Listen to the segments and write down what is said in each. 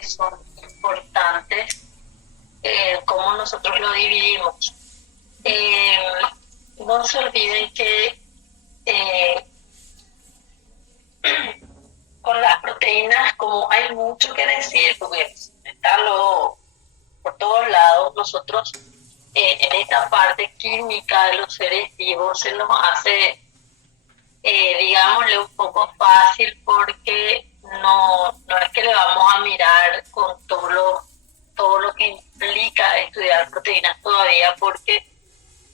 que son importantes, cómo nosotros lo dividimos. Eh, no se olviden que eh, con las proteínas, como hay mucho que decir, porque está por todos lados, nosotros en esta parte química de los seres vivos se nos hace, digámosle, un poco fácil porque no es que le vamos a mirar con todo lo que implica estudiar proteínas todavía, porque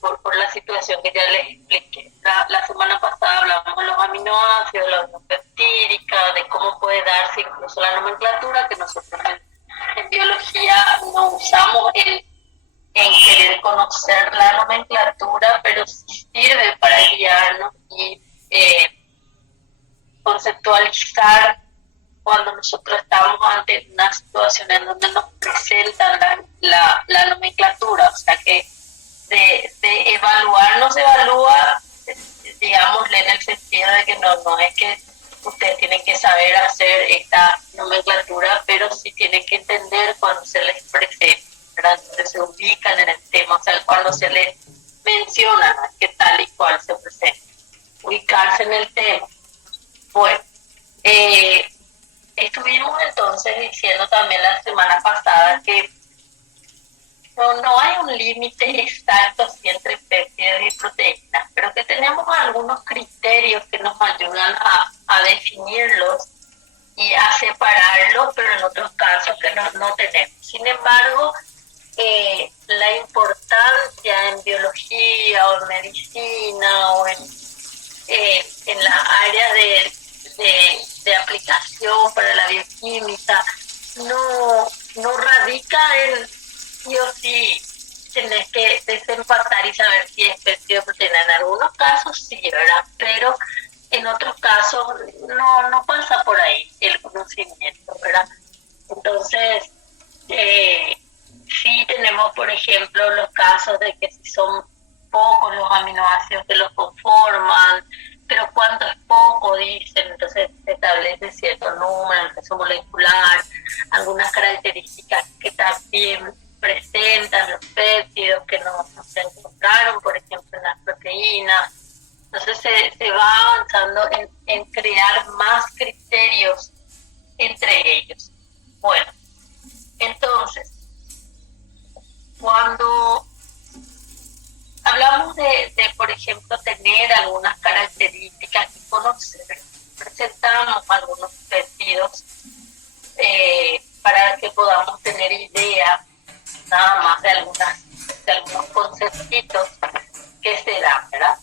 por la situación que ya les expliqué. La semana pasada hablamos de los aminoácidos, la unión peptídica, de cómo puede darse incluso la nomenclatura, que nosotros en biología no usamos en querer conocer la nomenclatura, pero sí sirve para guiarnos y conceptualizar cuando nosotros estamos ante una situación en donde nos presentan la nomenclatura, o sea que de evaluar no se evalúa, digámosle, en el sentido de que no es que ustedes tienen que saber hacer esta nomenclatura, pero sí tienen que entender cuando se les presenta, entonces se ubican en el tema, o sea, cuando se les menciona, ¿no? Que tal y cual se presenta, ubicarse en el tema. Bueno, estuvimos entonces diciendo también la semana pasada que no hay un límite exacto así entre péptidos y proteínas, pero que tenemos algunos criterios que nos ayudan a definirlos y a separarlos, pero en otros casos que no tenemos. Sin embargo, la importancia en biología o en medicina o en las áreas de aplicación para la bioquímica no radica en sí o sí tenés que desempatar y saber si es péptido o proteína. En algunos casos sí, ¿verdad? Pero en otros casos no pasa por ahí el conocimiento, ¿verdad? Entonces, sí tenemos, por ejemplo, los casos de que si son pocos los aminoácidos que los conforman, pero cuánto es poco, dicen, entonces se establece cierto número, el peso molecular, algunas características que también presentan los péptidos que no se encontraron, por ejemplo, en las proteínas. Entonces se va avanzando en crear más criterios entre ellos. Bueno, entonces, cuando hablamos por ejemplo, tener algunas características y conocer, presentamos algunos péptidos para que podamos tener idea nada más de algunos conceptitos que se dan, ¿verdad?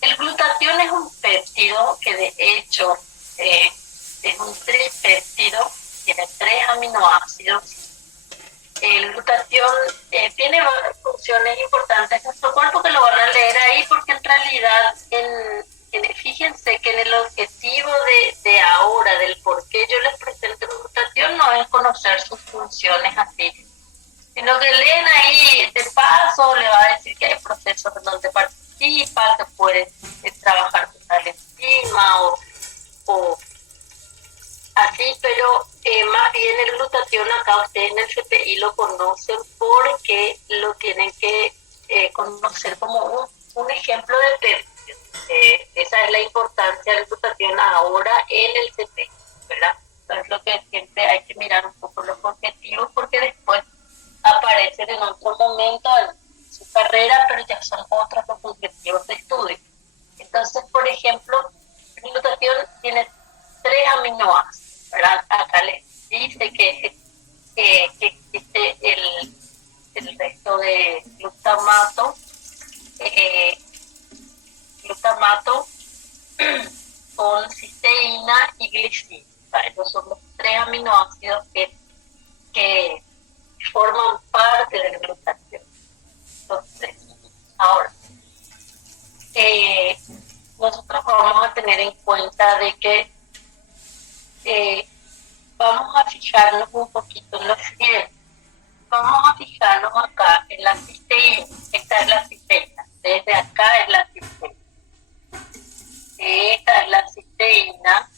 El glutatión es un péptido que de hecho es un tripéptido, tiene 3 aminoácidos. El glutatión tiene funciones importantes en nuestro cuerpo que lo van a leer ahí, porque en realidad, fíjense que en el objetivo de ahora, del por qué yo les presento el glutatión, no es conocer sus funciones así, sino que leen ahí de paso, le va a decir que hay procesos en donde participa, que puede trabajar con la enzima o así, pero más bien el glutatión acá ustedes en el CPI lo conocen porque lo tienen que conocer como un ejemplo de péptido. Esa es la importancia del glutatión ahora en el CPI, ¿verdad? Entonces lo que siempre hay que mirar un poco los objetivos, porque después aparecen en otro momento en su carrera, pero ya son otros los objetivos de estudio. Entonces, por ejemplo, el glutatión tiene 3 aminoácidos, ¿verdad? Acá les dice que existe el resto de glutamato con cisteína y glicina. Esos son los 3 aminoácidos que forman parte del glutatión. Entonces, ahora, nosotros vamos a tener en cuenta de que vamos a fijarnos un poquito en lo siguiente. Vamos a fijarnos acá en la cisteína. Esta es la cisteína. Desde acá es la cisteína. Esta es la cisteína.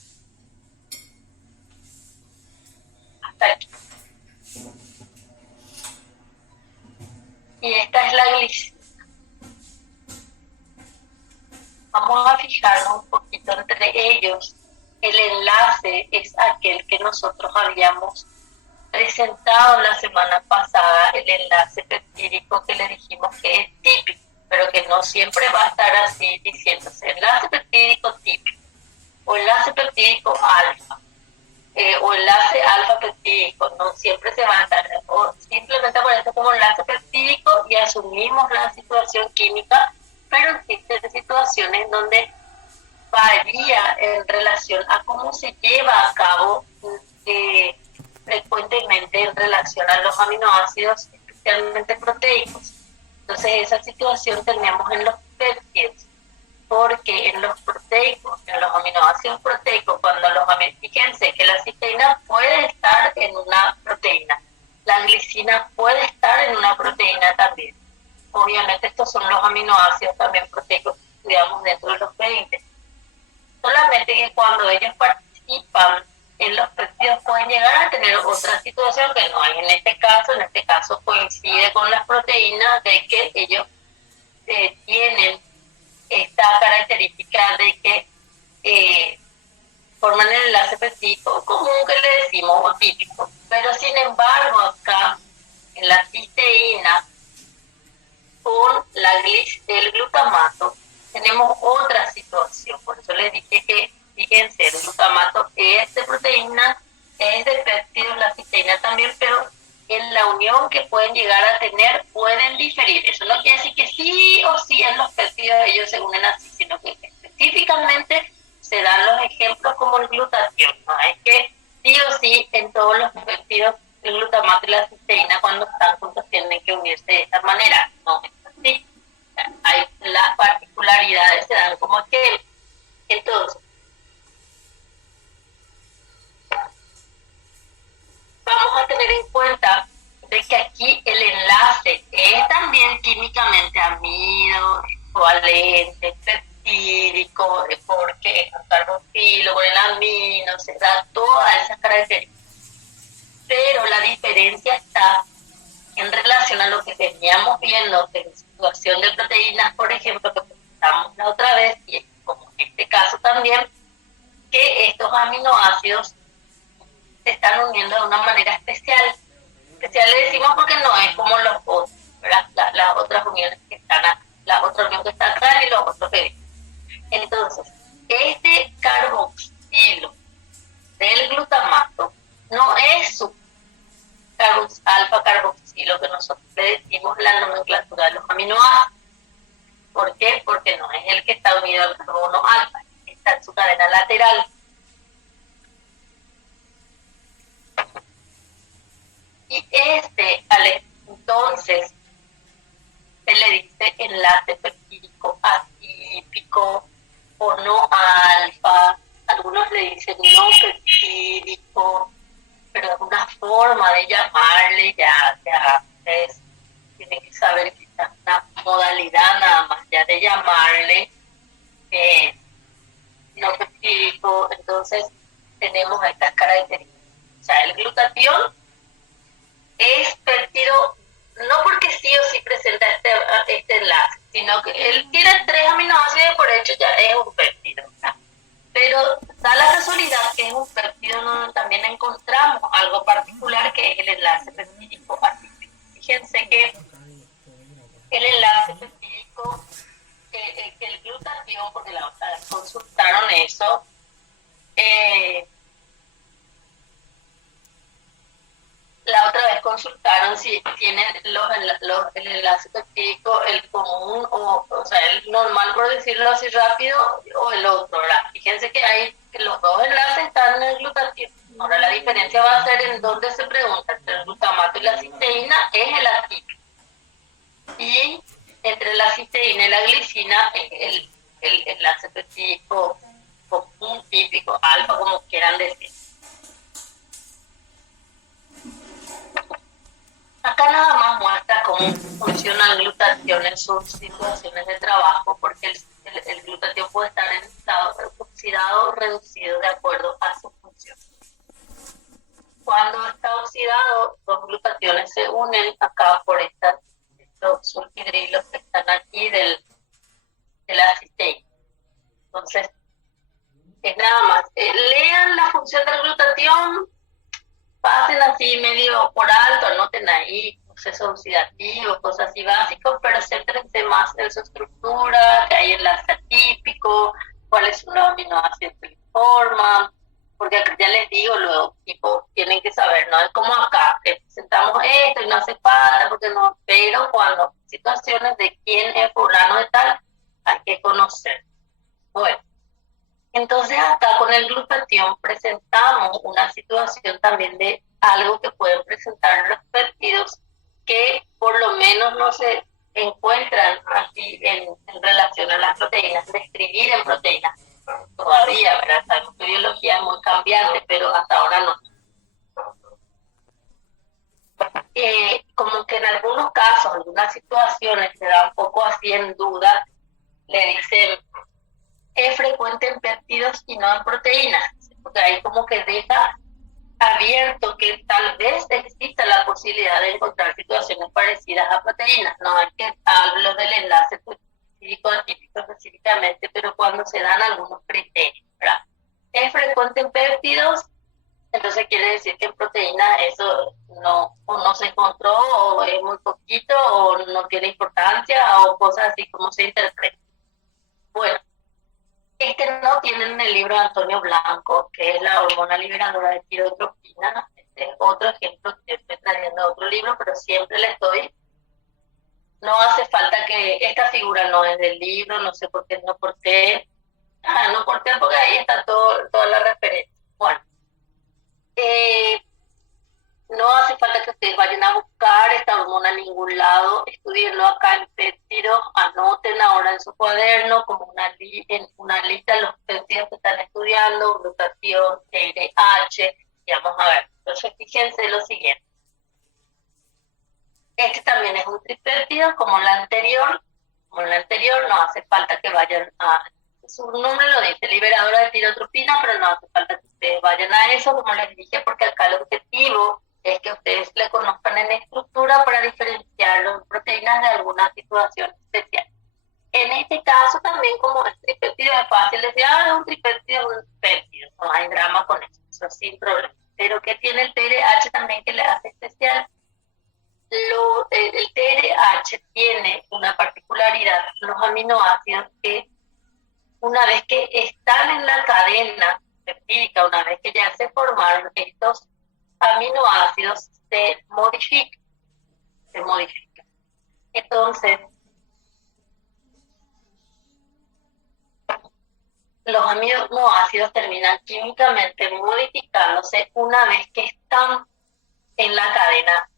Hasta aquí. y esta es la glicina. Vamos a fijarnos un poquito entre ellos. El enlace es aquel que nosotros habíamos presentado la semana pasada, el enlace peptídico que le dijimos que es típico, pero que no siempre va a estar así diciéndose enlace peptídico típico, o enlace peptídico alfa, o enlace alfa peptídico, no siempre se va a estar, o simplemente aparece como enlace peptídico y asumimos la situación química, pero existen situaciones donde varía en relación a cómo se lleva a cabo frecuentemente en relación a los aminoácidos, especialmente proteicos. Entonces esa situación tenemos en los péptidos, porque en los proteicos, en los aminoácidos proteicos, fíjense que la cisteína puede estar en una proteína, la glicina puede estar en una proteína también. Obviamente estos son los aminoácidos también proteicos que estudiamos dentro de los 20. Solamente que cuando ellos participan en los péptidos pueden llegar a tener otra situación que no es en este caso coincide con las proteínas de que ellos tienen esta característica de que forman el enlace peptídico común que le decimos o típico, pero sin embargo acá en la cisteína con el glutamato tenemos otra situación. Por eso les dije que, fíjense, el glutamato es de proteína, es de péptidos, la cisteína también, pero en la unión que pueden llegar a tener pueden diferir. Eso no quiere decir que sí o sí en los péptidos ellos se unen así, sino que específicamente se dan los ejemplos como el glutatión. No es que sí o sí en todos los péptidos el glutamato y la cisteína cuando están juntos tienen que unirse de esta manera. No es así. Hay las particularidades se dan como aquel. Entonces, vamos a tener en cuenta de que aquí el enlace es también químicamente amido, covalente, peptídico, porque es un carboxilo, con el amino, se da todas esas características. Pero la diferencia está en relación a lo que teníamos viendo en situación de proteínas, por ejemplo, que presentamos la otra vez, y como en este caso también, que estos aminoácidos se están uniendo de una manera especial. Especial le decimos porque no es como los otros, ¿verdad? Las otras uniones que están acá, la otra unión que está acá y los otros que. Entonces, este carboxilo del glutamato no es su alfa carboxilo que nosotros le decimos la nomenclatura de los aminoácidos. ¿Por qué? Porque no es el que está unido al carbono alfa, está en su cadena lateral. Y entonces se le dice enlace peptídico atípico o no alfa, algunos le dicen no peptídico, pero es una forma de llamarle, ya ustedes tienen que saber que es una modalidad nada más ya de llamarle no peptídico. Entonces tenemos estas características. O sea, el glutatión es péptido no porque sí o sí presenta este enlace, sino que él tiene 3 aminoácidos y por hecho ya es un péptido, ¿verdad? Pero da la casualidad que es un péptido donde también encontramos algo particular que es el enlace peptídico atípico. Fíjense que el enlace peptídico, que el glutatión, porque la otra vez consultaron eso, la otra vez consultaron si tienen el enlace peptídico, el común, o sea, el normal, por decirlo así rápido, o el otro, ¿verdad? Fíjense que los dos enlaces están en el glutatión. Ahora la diferencia va a ser en donde se pregunta, entre el glutamato y la cisteína, es el atípico. Y entre la cisteína y la glicina, es el enlace peptídico común, típico, alfa, como quieran decir. Acá nada más muestra cómo funciona el glutatión en sus situaciones de trabajo, porque el glutatión puede estar en estado oxidado o reducido de acuerdo a su función. Cuando está oxidado, los glutationes se unen acá por estos sulfidrilos que están aquí de la cisteína. Entonces, es nada más. Lean la función del glutatión, pasen así medio por alto, anoten ahí proceso oxidativo, cosas así básicos, pero céntrense más en su estructura, que hay enlace atípico, cuáles son los aminoácidos que forman, porque acá ya les digo, luego, tipo, tienen que saber, no es como acá, que presentamos esto y no hace falta, porque no, pero cuando situaciones de quién es fulano de tal, hay que conocer. Bueno, entonces acá con el glutatión presentamos una situación también de algo que pueden presentar los péptidos que por lo menos no se encuentran así en relación a las proteínas, de escribir en proteínas. Todavía, ¿verdad? Sabemos que biología es muy cambiante, pero hasta ahora no. Como que en algunos casos, en algunas situaciones se da un poco así en duda, le dicen es frecuente en péptidos y no en proteínas, porque ahí como que deja abierto que tal vez exista la posibilidad de encontrar situaciones parecidas a proteínas. No es que hablo del enlace específico atípico específicamente, pero cuando se dan algunos criterios, ¿verdad? Es frecuente en péptidos, entonces quiere decir que en proteínas eso no, o no se encontró, o es muy poquito, o no tiene importancia, o cosas así como se interpreta. Bueno, no tienen el libro de Antonio Blanco, que es la hormona liberadora de tirotropina. Este es otro ejemplo que estoy trayendo otro libro, pero siempre les doy. No hace falta que esta figura no es del libro, no sé por qué no corté. No corté porque ahí está toda la referencia. Bueno, no hace falta que ustedes vayan a buscar esta hormona en ningún lado, estudienlo acá en péptidos, anoten ahora en su cuaderno como en una lista los péptidos que están estudiando, glutatión, TRH, y vamos a ver. Entonces fíjense lo siguiente. Este también es un tripéptido como la anterior, no hace falta que vayan a... Su nombre lo dice, liberadora de tirotropina, pero no hace falta que ustedes vayan a eso, como les dije, porque acá el objetivo es que ustedes le conozcan en estructura para diferenciarlo en proteínas de alguna situación especial. En este caso también, como es tripéptido, es fácil decir, es un tripéptido, es un péptido, no hay drama con eso sin problema. Pero ¿qué tiene el TRH también que le hace especial? El TRH tiene una particularidad, los aminoácidos que una vez que están en la cadena peptídica, una vez que ya se formaron estos aminoácidos, se modifican. Entonces, los aminoácidos terminan químicamente modificándose una vez que están en la cadena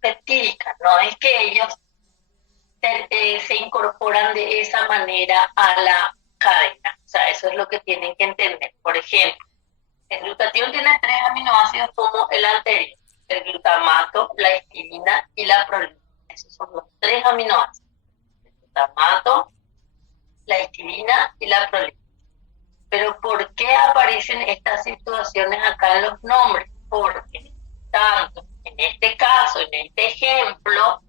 peptídica. No es que ellos se incorporan de esa manera a la cadena. O sea, eso es lo que tienen que entender. Por ejemplo, el glutatión tiene 3 aminoácidos como el anterior, el glutamato, la histidina y la prolina. Esos son los 3 aminoácidos. El glutamato, la histidina y la prolina. Pero ¿por qué aparecen estas situaciones acá en los nombres? Porque tanto en este caso, en este ejemplo,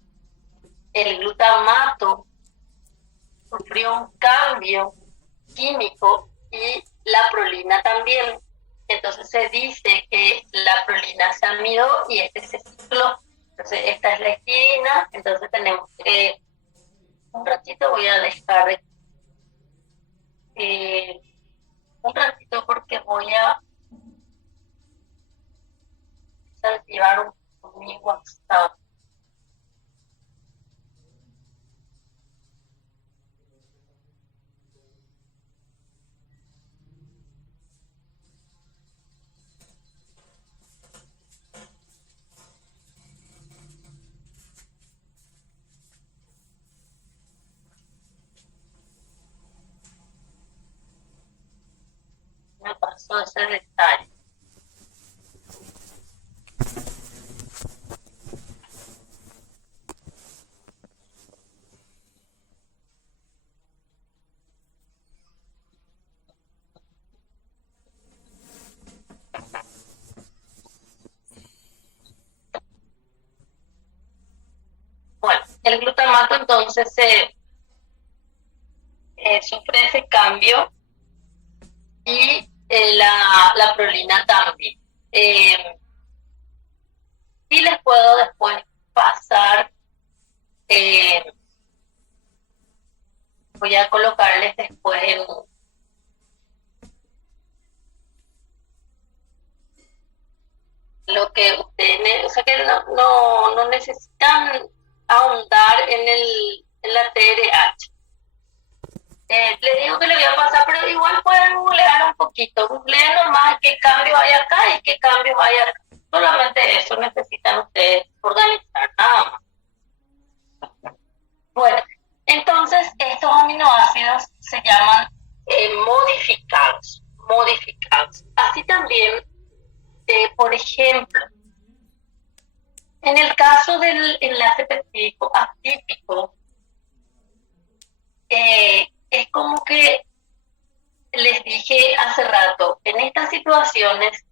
el glutamato sufrió un cambio químico y la prolina también. Entonces se dice que la prolina se amidó y se cicló. Entonces esta es la histidina, entonces tenemos un ratito voy a dejar un ratito porque voy a desactivar mi WhatsApp. Me pasó ese detalle. Bueno, el glutamato entonces sufre ese cambio y la prolina también. Sí les puedo después pasar, eh, voy a colocarles después lo que ustedes, o sea que no necesitan ahondar en la TRH. Les digo que le voy a pasar, pero igual pueden googlear un poquito. Googleen nomás qué cambio hay acá y qué cambio hay acá. Solamente eso necesitan ustedes organizar, nada más. Bueno, entonces estos aminoácidos se llaman modificados. Modificados. Así también, por ejemplo, en el caso del enlace peptídico atípico, es como que les dije hace rato, en estas situaciones,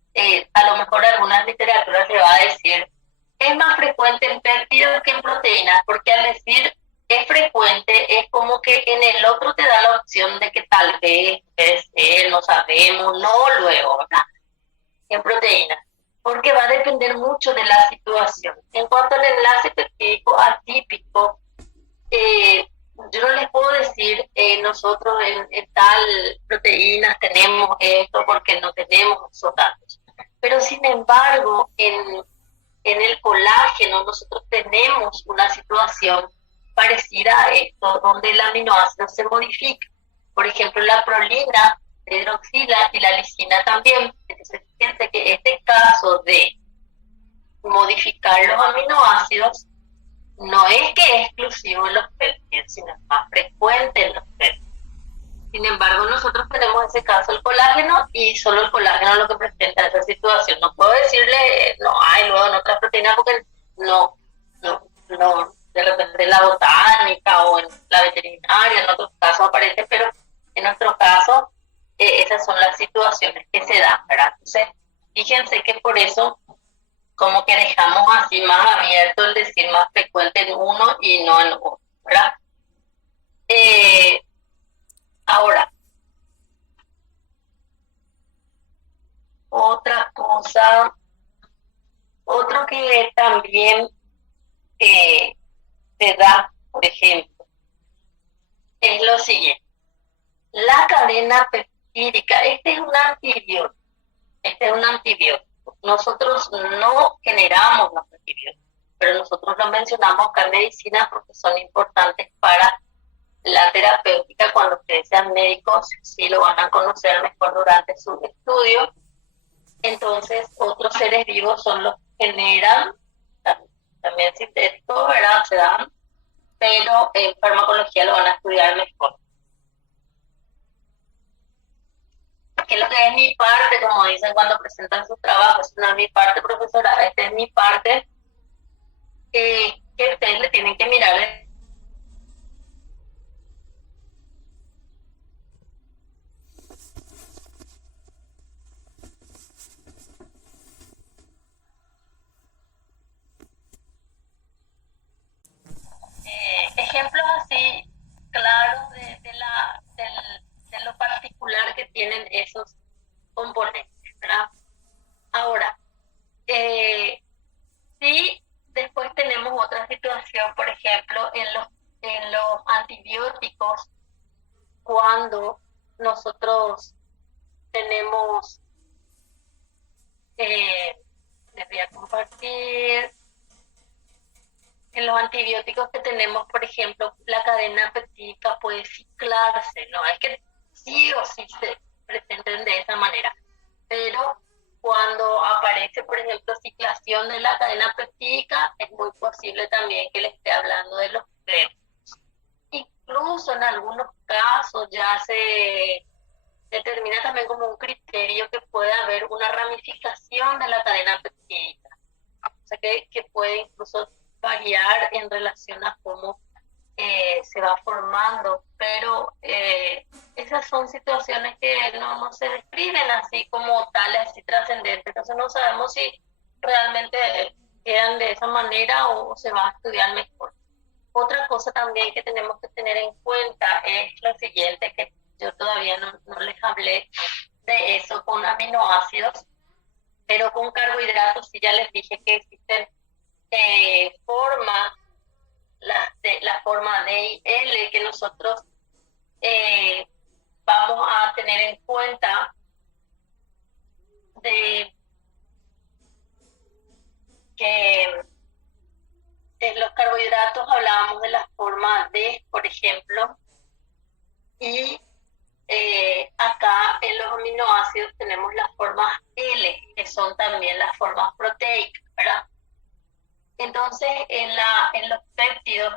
a lo mejor algunas literaturas le va a decir, es más frecuente en péptidos que en proteínas, porque al decir es frecuente, es como que en el otro te da la opción de que tal vez, puede ser, no sabemos, no luego, ¿verdad? En proteínas, porque va a depender mucho de la situación. En cuanto al enlace peptídico atípico, yo no les puedo decir, nosotros en tal proteínas tenemos esto porque no tenemos esos datos. Pero sin embargo, en el colágeno nosotros tenemos una situación parecida a esto, donde el aminoácido se modifica. Por ejemplo, la prolina se hidroxila y la lisina también. Entonces, fíjense que este caso de modificar los aminoácidos no es que es exclusivo en los péptidos, sino es más frecuente en los péptidos. Sin embargo, nosotros tenemos ese caso el colágeno y solo el colágeno es lo que presenta esa situación. No puedo decirle, no hay luego en otras proteínas porque no, de repente en la botánica o en la veterinaria, en otros casos aparece, pero en nuestro caso esas son las situaciones que se dan, ¿verdad? Entonces, fíjense que por eso como que dejamos así más abierto el decir más frecuente en uno y no en otro, ¿verdad? Ahora, otra cosa, otro que también se da, por ejemplo, es lo siguiente. La cadena peptídica, este es un antibiótico. Nosotros no generamos los antibióticos, pero nosotros los mencionamos acá en medicina porque son importantes para la terapéutica. Cuando ustedes sean médicos, sí lo van a conocer mejor durante su estudio. Entonces, otros seres vivos son los que generan, también sintéticos, ¿verdad? Se dan, pero en farmacología lo van a estudiar mejor. Que lo que es mi parte, como dicen cuando presentan sus trabajos, no es mi parte, profesora, esta es mi parte, que ustedes le tienen que mirar. Ejemplos así claros de lo particular que tienen esos componentes, ¿verdad? Ahora, sí, después tenemos otra situación, por ejemplo, en los antibióticos, cuando nosotros tenemos, les voy a compartir, en los antibióticos que tenemos, por ejemplo, la cadena peptídica puede ciclarse, no es que sí o sí se presenten de esa manera, pero cuando aparece, por ejemplo, ciclación de la cadena peptídica, es muy posible también que le esté hablando de los péptidos. Incluso en algunos casos ya se determina también como un criterio que puede haber una ramificación de la cadena peptídica, o sea que puede incluso variar en relación a cómo se va formando, pero esas son situaciones que no se describen así como tales, así trascendentes, entonces no sabemos si realmente quedan de esa manera o se va a estudiar mejor. Otra cosa también que tenemos que tener en cuenta es lo siguiente, que yo todavía no les hablé de eso con aminoácidos, pero con carbohidratos sí ya les dije que existen formas, la forma D y L que nosotros vamos a tener en cuenta de que en los carbohidratos hablábamos de la forma D, por ejemplo, y acá en los aminoácidos tenemos las formas L, que son también las formas proteicas, ¿verdad? Entonces, en los péptidos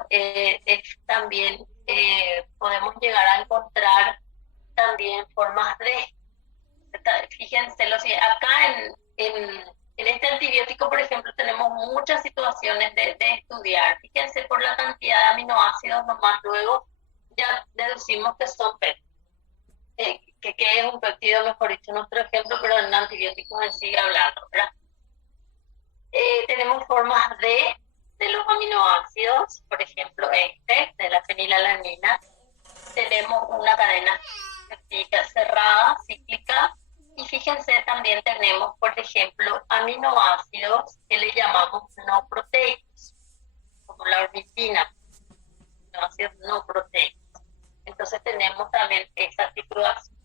también podemos llegar a encontrar también formas D. Fíjense, acá en este antibiótico, por ejemplo, tenemos muchas situaciones de estudiar. Fíjense, por la cantidad de aminoácidos, nomás luego ya deducimos que son péptidos. Que es un péptido, mejor dicho, nuestro ejemplo, pero en antibióticos en sí hablando, ¿verdad? Tenemos formas de los aminoácidos, por ejemplo, de la fenilalanina. Tenemos una cadena péptica cerrada, cíclica, y fíjense, también tenemos, por ejemplo, aminoácidos que le llamamos no proteicos, como la ornitina, aminoácidos no proteicos. Entonces tenemos también esa situación.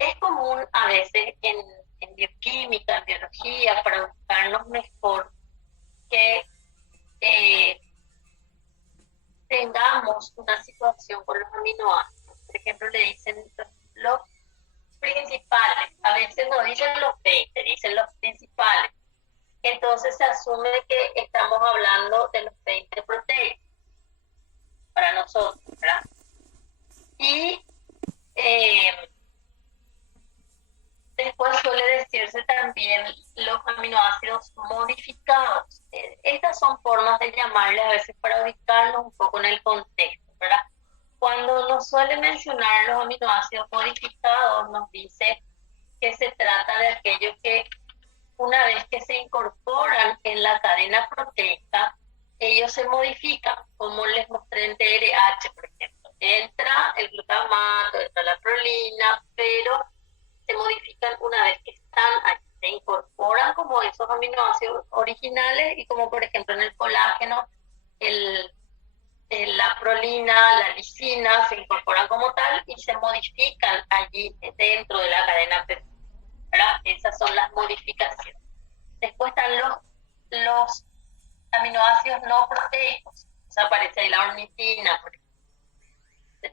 Es común a veces en bioquímica, en biología, para buscarnos mejor, que tengamos una situación con los aminoácidos. Por ejemplo, le dicen los principales, a veces no dicen los 20, dicen los principales. Entonces se asume que estamos hablando de los 20 proteicos para nosotros, ¿verdad? Y después suele decirse también los aminoácidos modificados. Estas son formas de llamarles a veces para ubicarnos un poco en el contexto, ¿verdad? Cuando nos suele mencionar los aminoácidos modificados, nos dice que se trata de aquellos que una vez que se incorporan en la cadena proteica, ellos se modifican, como les mostré en DRH, por ejemplo. Entra el glutamato, entra la prolina, pero se modifican una vez que están ahí, se incorporan como esos aminoácidos originales, y como por ejemplo en el colágeno, la prolina, la lisina, se incorporan como tal y se modifican allí dentro de la cadena peptídica, ¿verdad? Esas son las modificaciones. Después están los aminoácidos no proteicos. O sea, aparece ahí la ornitina, por ejemplo.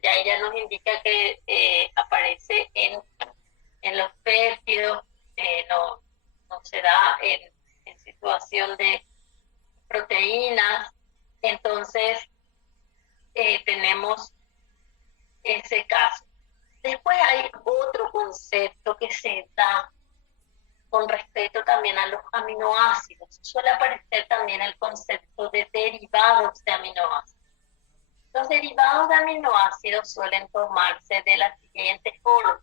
Ya ella nos indica que aparece en los péptidos, no se da en situación de proteínas. Entonces, tenemos ese caso. Después hay otro concepto que se da con respecto también a los aminoácidos. Suele aparecer también el concepto de derivados de aminoácidos. Los derivados de aminoácidos suelen tomarse de la siguiente forma.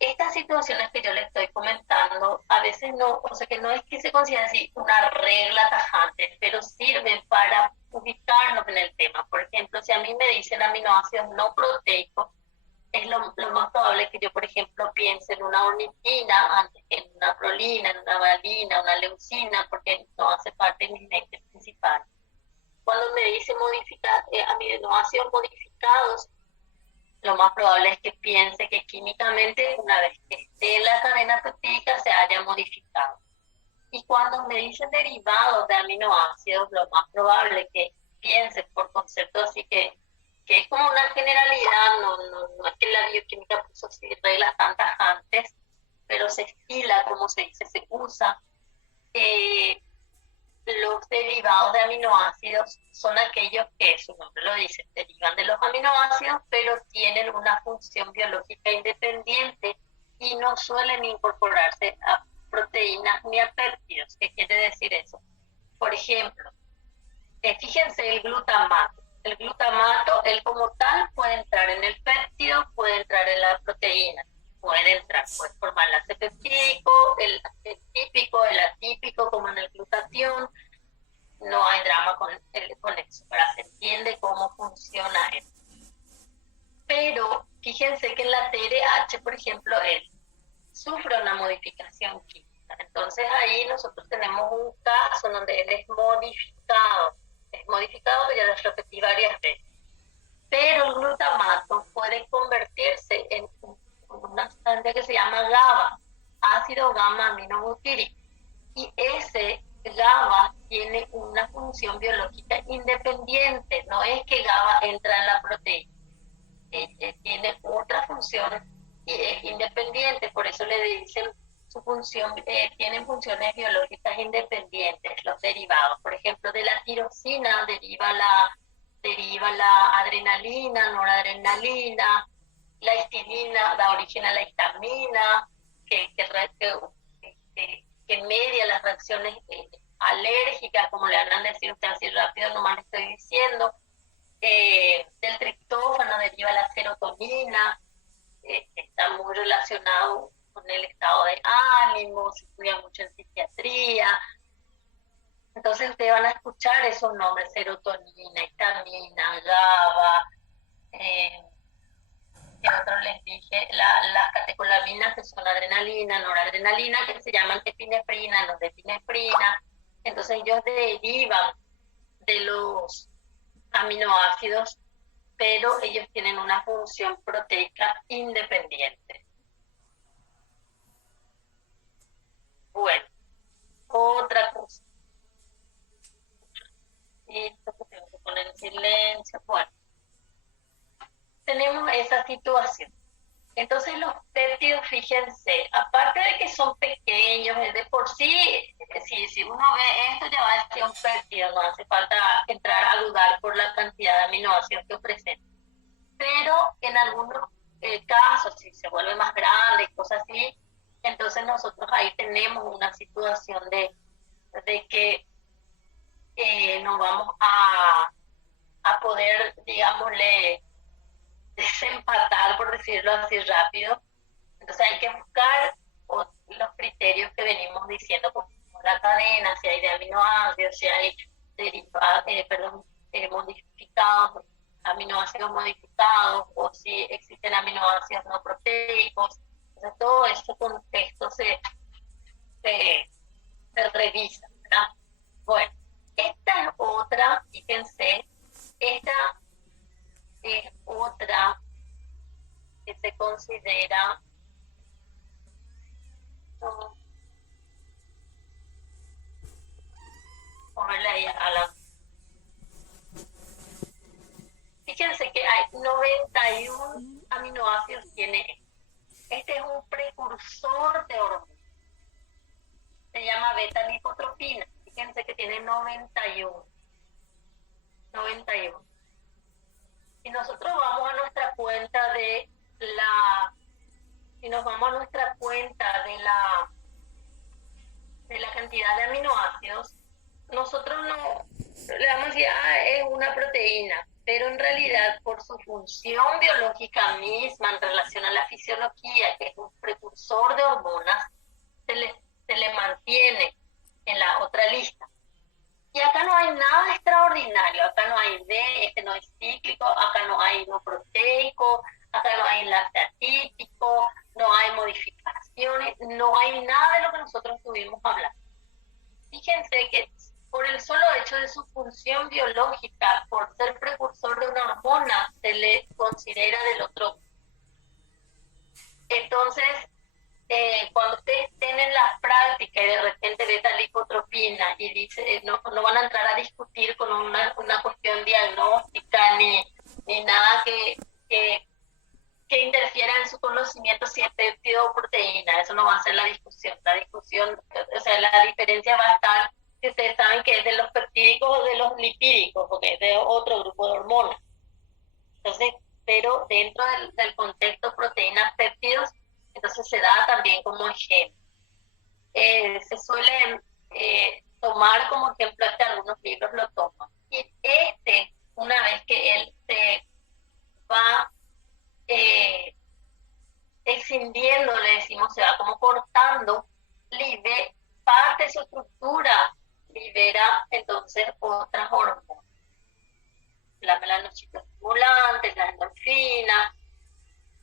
Estas situaciones que yo les estoy comentando, a veces no, o sea que no es que se considere así una regla tajante, pero sirven para ubicarnos en el tema. Por ejemplo, si a mí me dicen aminoácidos no proteicos, es lo más probable que yo, por ejemplo, piense en una ornitina antes que en una prolina, en una valina, una leucina, porque no hace parte de mis lentes principales. Cuando me dicen aminoácidos modificados, lo más probable es que piense que químicamente, una vez que esté en la cadena peptídica, se haya modificado. Y cuando me dicen derivados de aminoácidos, lo más probable es que piense por concepto así que es como una generalidad, no es que la bioquímica puso así reglas tan tajantes, pero se estila, como se dice, se usa. Los derivados de aminoácidos son aquellos que, su nombre lo dice, derivan de los aminoácidos, pero tienen una función biológica independiente y no suelen incorporarse a proteínas ni a péptidos. ¿Qué quiere decir eso? Por ejemplo, fíjense el glutamato. El glutamato, él como tal, puede entrar en el péptido, puede entrar en la proteína, puede formar enlace peptídico, el típico, el atípico, como en el glutatión. no hay drama con eso, ¿verdad? Se entiende cómo funciona eso. Pero fíjense que en la TRH, por ejemplo, él sufre una modificación química. Entonces ahí nosotros tenemos un caso en donde él es modificado. Es modificado, que ya lo repetí varias veces. Pero el glutamato puede convertirse en una sustancia que se llama GABA, ácido gamma aminobutírico. Y ese GABA tiene una función biológica independiente, no es que GABA entra en la proteína, tiene otra función y es independiente, por eso le dicen su función, tienen funciones biológicas independientes, los derivados. Por ejemplo, de la tirosina deriva la adrenalina, noradrenalina, la histamina da origen a la histamina, que media las reacciones alérgicas, como le van a decir usted así rápido, nomás le estoy diciendo. Del triptófano deriva la serotonina, está muy relacionado con el estado de ánimo, se estudia mucho en psiquiatría. Entonces ustedes van a escuchar esos nombres: serotonina, histamina, GABA, que otros les dije, las catecolaminas, que son adrenalina, noradrenalina, que se llaman epinefrina, los de epinefrina. Entonces ellos derivan de los aminoácidos, pero ellos tienen una función proteica independiente. Bueno, otra cosa. Esto que tengo que poner en silencio. Bueno, tenemos esa situación. Entonces los péptidos, fíjense, aparte de que son pequeños, de por sí, si uno ve esto ya va a ser un péptido, no hace falta entrar a dudar por la cantidad de aminoácidos que presenta. Pero en algunos casos, si se vuelve más grande, cosas así, entonces nosotros ahí tenemos una situación de que no vamos a poder, digámosle, desempatar, por decirlo así rápido. Entonces hay que buscar los criterios que venimos diciendo, como la cadena, si hay de aminoácidos, si hay modificados, aminoácidos modificados, o si existen aminoácidos no proteicos. Entonces todo este contexto se revisa, ¿verdad? Bueno, esta es otra, fíjense, esta es otra que se considera ponerle ahí a la... Fíjense que hay 91 aminoácidos tiene. Este es un precursor de hormonas. Se llama beta-lipotropina. Fíjense que tiene 91. 91. Si nosotros vamos a nuestra cuenta de la... Si nos vamos a nuestra cuenta de la cantidad de aminoácidos, nosotros no le vamos a decir, es una proteína, pero en realidad por su función biológica misma en relación a la fisiología, que es un precursor de hormonas, se le mantiene en la otra lista. Y acá no hay nada extraordinario, acá no hay D, este no es cíclico, acá no hay no proteico, acá no hay enlace atípico, no hay modificaciones, no hay nada de lo que nosotros estuvimos hablando. Fíjense que por el solo hecho de su función biológica, por ser precursor de una hormona, se le considera del otro. Entonces, cuando ustedes estén en la práctica y de repente beta-lipotropina y dice, no van a entrar a discutir con una cuestión diagnóstica ni nada que interfiera en su conocimiento si es péptido o proteína, eso no va a ser la discusión. La discusión, o sea, la diferencia va a estar si ustedes saben que es de los peptídicos o de los lipídicos, porque es de otro grupo de hormonas. Entonces, pero dentro del contexto proteínas-péptidos, entonces se da también como ejemplo. Se suele tomar como ejemplo, que algunos libros lo toman. Y una vez que él se va escindiendo, le decimos, se va como cortando, parte de su estructura libera entonces otras hormonas, la melanocitoestimulante, la endorfina,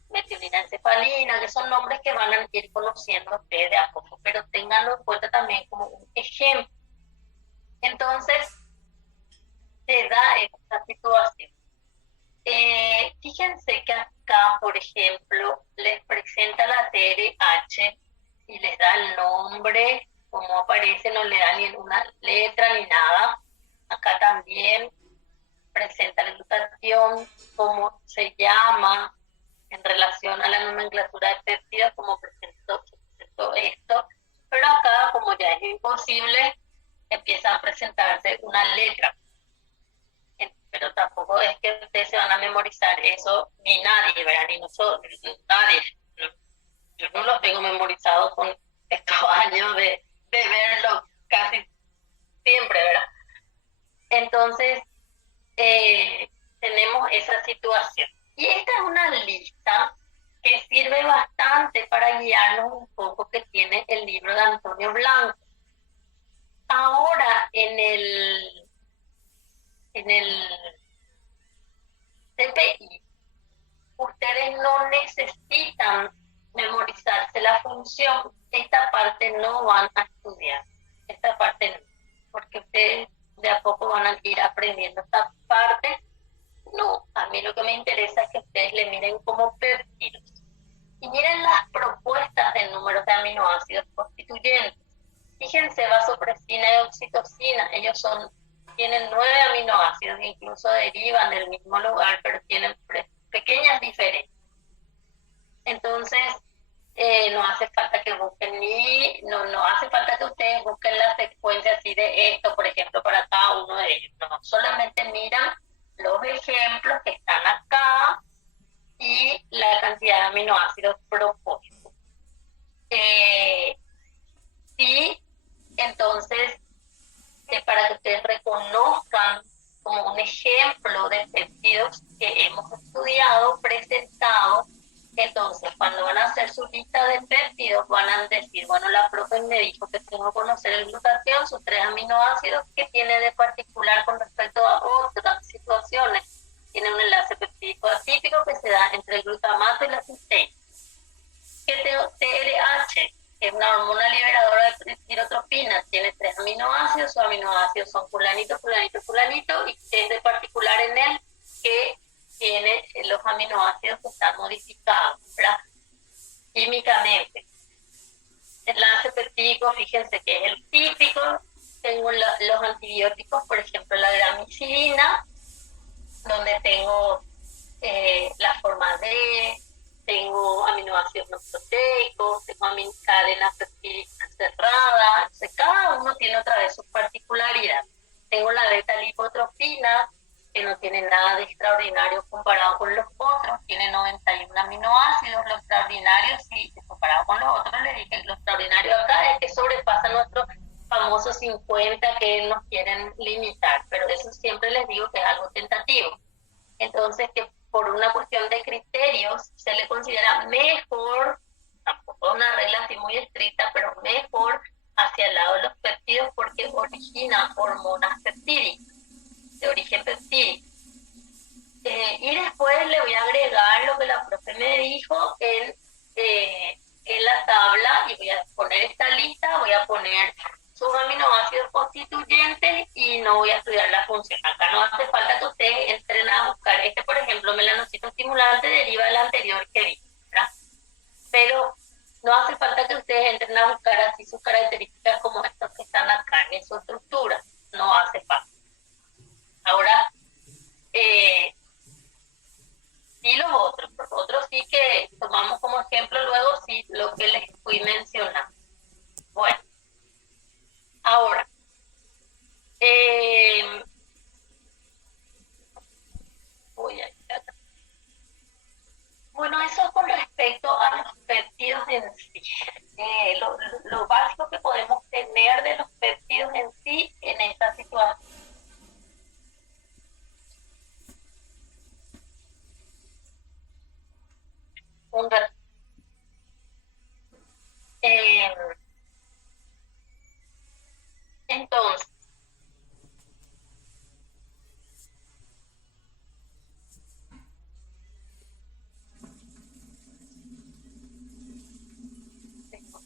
metionina encefalina, que son nombres que van a ir conociendo ustedes de a poco, pero ténganlo en cuenta también como un ejemplo. Entonces, se da esta situación. Fíjense que acá, por ejemplo, les presenta la TRH y les da el nombre, como aparece, no le da ni una letra ni nada. Acá también presenta la glutatión, cómo se llama en relación a la nomenclatura de péptidos, como presentó esto. Pero acá, como ya es imposible, empieza a presentarse una letra. Pero tampoco es que ustedes se van a memorizar eso, ni nadie, ¿verdad? Ni nosotros, nadie. Yo no lo tengo memorizado con estos años de verlo casi siempre, ¿verdad? Entonces, tenemos esa situación. Y esta es una lista que sirve bastante para guiarnos un poco, que tiene el libro de Antonio Blanco. Ahora, en el CPI, ustedes no necesitan memorizarse la función, esta parte no van a estudiar, esta parte no, porque ustedes de a poco van a ir aprendiendo esta parte. No, a mí lo que me interesa es que ustedes le miren como péptidos y miren las propuestas de números de aminoácidos constituyentes. Fíjense, vasopresina y oxitocina, ellos tienen 9 aminoácidos, incluso derivan del mismo lugar, pero tienen pequeñas diferencias. Entonces, no hace falta que busquen no hace falta que ustedes busquen la secuencia así de esto, por ejemplo, para cada uno de ellos. No, solamente miran los ejemplos que están acá y la cantidad de aminoácidos propuestos. Y entonces, para que ustedes reconozcan como un ejemplo de péptidos que hemos estudiado, presentado, entonces cuando van a hacer su lista de péptidos van a decir, bueno, la profe me dijo que tengo que conocer el glutatión, sus 3 aminoácidos, que tiene de particular con respecto a otras situaciones. Tiene un enlace peptídico atípico que se da entre el glutamato y la cisteína. Que TRH es una hormona liberadora de tirotropina, tiene 3 aminoácidos, sus aminoácidos son fulanito, fulanito, fulanito, y es de particular en él que tiene los aminoácidos que están modificados, ¿verdad? Químicamente. Enlace peptídico, fíjense que es el típico. Tengo los antibióticos, por ejemplo, la gramicilina, donde tengo la forma D, tengo aminoácidos no proteicos, tengo cadenas peptídicas cerradas. Entonces, cada uno tiene otra vez su particularidad. Tengo la beta-lipotropina, que no tiene nada de extraordinario comparado con los otros, tiene 91 aminoácidos. Lo extraordinario, sí, comparado con los otros, le dije, lo extraordinario acá es que sobrepasa nuestros famosos 50 que nos quieren limitar, pero eso siempre les digo que es algo tentativo. Entonces, que por una cuestión de criterios se le considera mejor, tampoco una regla así muy estricta, pero mejor hacia el lado de los péptidos porque origina hormonas peptídicas, de origen peptídico. Y después le voy a agregar lo que la profe me dijo en la tabla, y voy a poner esta lista, voy a poner sus aminoácidos constituyentes y no voy a estudiar la función. Acá no hace falta que ustedes entren a buscar. Por ejemplo, melanocito estimulante deriva del anterior que vi, ¿verdad? Pero no hace falta que ustedes entren a buscar así sus características como estas que están acá en su estructura. No hace falta. Ahora, y los otros sí que tomamos como ejemplo luego, sí, lo que les fui mencionando. Bueno, ahora, voy a ir acá. Bueno,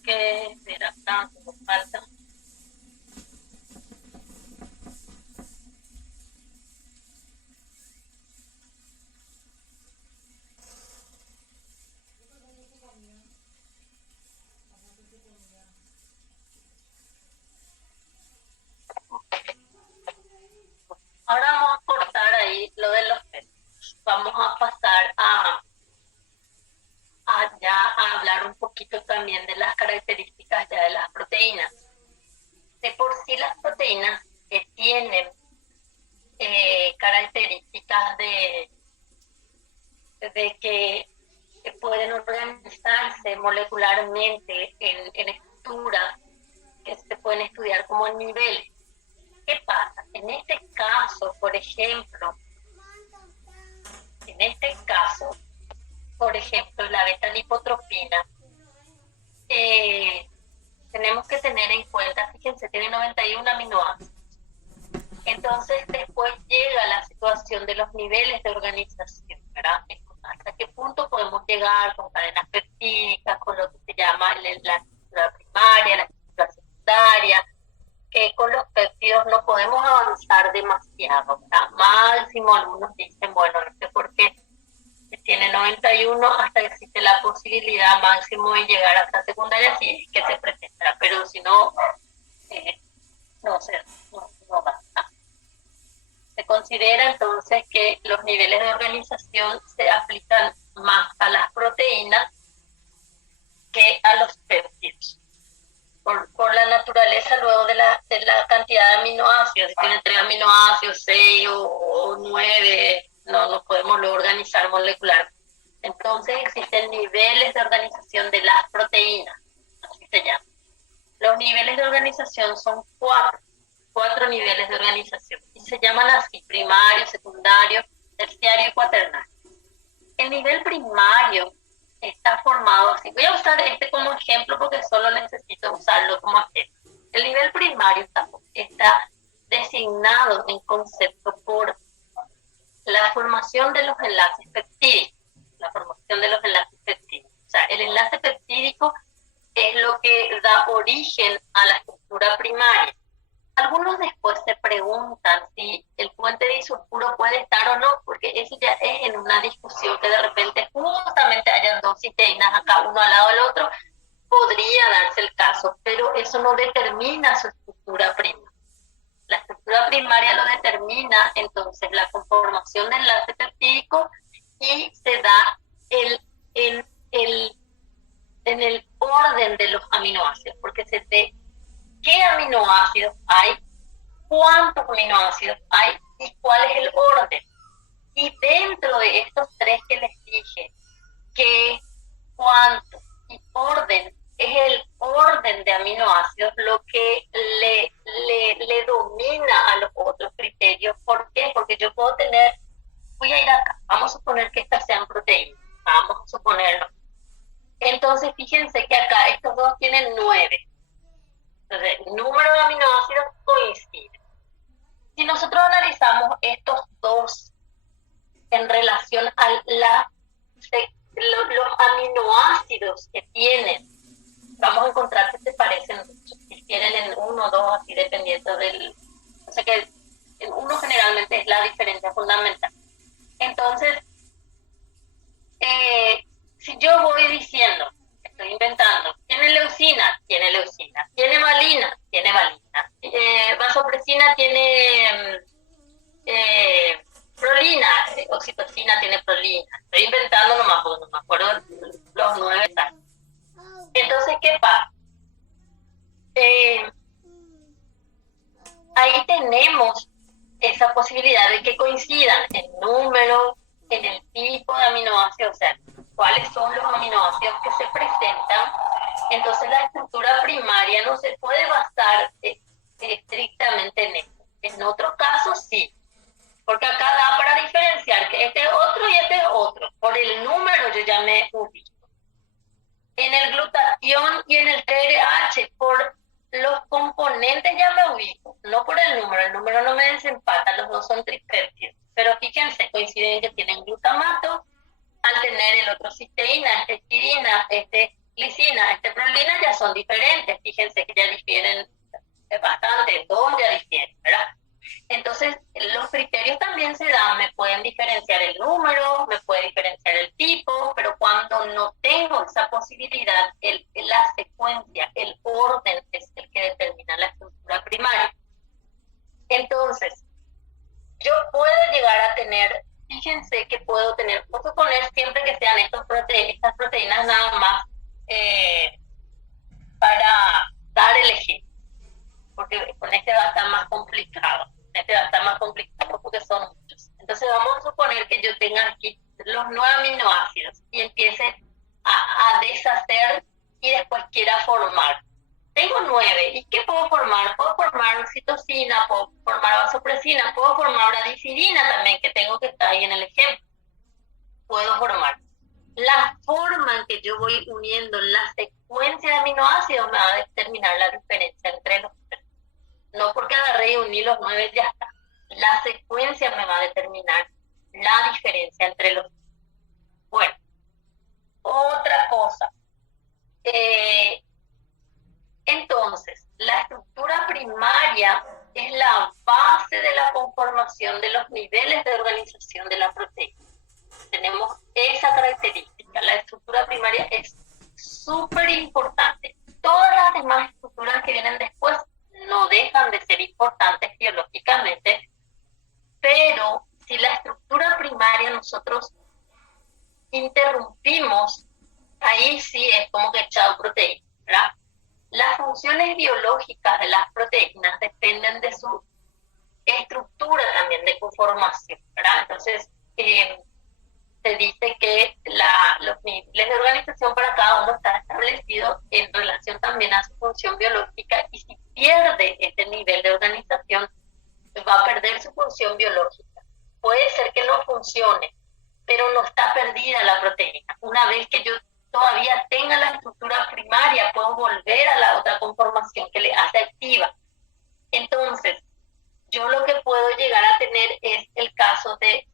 que ver acá, como falta. Ahora vamos a cortar ahí lo de los péptidos. Vamos a pasar ya a hablar un poquito también de las características ya de las proteínas. De por sí las proteínas que tienen características de que pueden organizarse molecularmente en estructuras que se pueden estudiar como niveles. ¿Qué pasa? En este caso, por ejemplo, la beta-lipotropina, tenemos que tener en cuenta, fíjense, tiene 91 aminoácidos. Entonces, después llega la situación de los niveles de organización, ¿verdad? ¿Hasta qué punto podemos llegar con cadenas peptídicas, con lo que se llama la estructura primaria, la estructura secundaria? Que con los péptidos no podemos avanzar demasiado, ¿verdad? Máximo, algunos dicen, bueno, no sé por qué, tiene 91, hasta existe la posibilidad máximo de llegar hasta secundaria, si es que se presenta, pero si no, no va. Se considera entonces que los niveles de organización se aplican más a las proteínas que a los péptidos. Por la naturaleza luego de la cantidad de aminoácidos, si tiene 3 aminoácidos, 6 o 9, no podemos luego organizar molecular. Entonces existen niveles de organización de las proteínas, así se llama. Los niveles de organización son 4 niveles de organización, y se llaman así: primario, secundario, terciario y cuaternario. El nivel primario está formado así. Voy a usar este como ejemplo porque solo necesito usarlo como ejemplo. El nivel primario está designado en concepto por la formación de los enlaces peptídicos. O sea, el enlace peptídico es lo que da origen a la estructura primaria. Algunos después se preguntan si el puente disulfuro puede estar o no, porque eso ya es en una discusión que de repente justamente hayan 2 cisteínas acá, uno al lado del otro, podría darse el caso, pero eso no determina su estructura primaria. La estructura primaria lo determina entonces la conformación del enlace peptídico, y se da en el orden de los aminoácidos, porque se ve qué aminoácidos hay, cuántos aminoácidos hay y cuál es el orden. Y dentro de estos 3 que les dije, qué, cuánto y orden, es el orden de aminoácidos lo que le domina a los otros criterios. ¿Por qué? Porque yo puedo voy a ir acá, vamos a suponer que estas sean proteínas, vamos a suponerlo. Entonces fíjense que acá estos 2 tienen 9. Entonces, el número de aminoácidos coincide. Si nosotros analizamos estos 2 en relación a los aminoácidos que tienen, vamos a encontrar que se parecen mucho. Difieren en 1 o 2, así dependiendo del... O sea que en uno generalmente es la diferencia fundamental. Entonces, si yo voy diciendo, estoy inventando, tiene leucina, tiene valina, vasopresina tiene prolina, oxitocina tiene prolina. Estoy inventando nomás, porque no me acuerdo los 9 exactos. Entonces, ¿qué pasa? Ahí tenemos esa posibilidad de que coincidan el número, en el tipo de aminoácidos, o sea, cuáles son los aminoácidos que se presentan. Entonces la estructura primaria no se puede basar estrictamente en esto. En otros casos sí, porque acá da para diferenciar que este es otro y este es otro. Por el número yo ya me ubico. En el glutatión y en el TRH, por los componentes ya me ubico, no por el número no me desempata, los 2 son tripéptidos. Pero fíjense, coinciden que tienen glutamato, al tener el otro cisteína, estidina, Glicina, prolina ya son diferentes, fíjense que ya difieren bastante, dos ya difieren, ¿verdad? Entonces, los criterios también se dan, me pueden diferenciar el número, me puede diferenciar el tipo, pero cuando no tengo esa posibilidad, la secuencia, el orden es el que determina la estructura primaria. Entonces, yo puedo llegar a tener, fíjense que puedo poner siempre que sean estas proteínas nada más para dar el ejemplo, porque con este va a estar más complicado. Este va a estar más complicado porque son muchos. Entonces vamos a suponer que yo tenga aquí los 9 aminoácidos y empiece a deshacer y después quiera formar. Tengo 9, ¿y qué puedo formar? Puedo formar oxitocina, puedo formar vasopresina, puedo formar uraticidina también, que tengo que estar ahí en el ejemplo. Puedo formar. La forma en que yo voy uniendo la secuencia de aminoácidos me va a determinar la diferencia entre los tres. No porque agarré y uní los 9 ya está. La secuencia me va a determinar la diferencia entre los tres. Bueno, otra cosa. Entonces, la estructura primaria es la base de la conformación de los niveles de organización de la proteína. Tenemos esa característica. La estructura primaria es súper importante. Todas las demás estructuras que vienen después no dejan de ser importantes biológicamente, pero si la estructura primaria nosotros interrumpimos, ahí sí es como que chao proteína, ¿verdad? Las funciones biológicas de las proteínas dependen de su estructura también de conformación, ¿verdad? Entonces, se dice que los niveles de organización para cada uno están establecidos en relación también a su función biológica, y si pierde este nivel de organización, va a perder su función biológica. Puede ser que no funcione, pero no está perdida la proteína. Una vez que yo todavía tenga la estructura primaria, puedo volver a la otra conformación que le hace activa. Entonces, yo lo que puedo llegar a tener es el caso de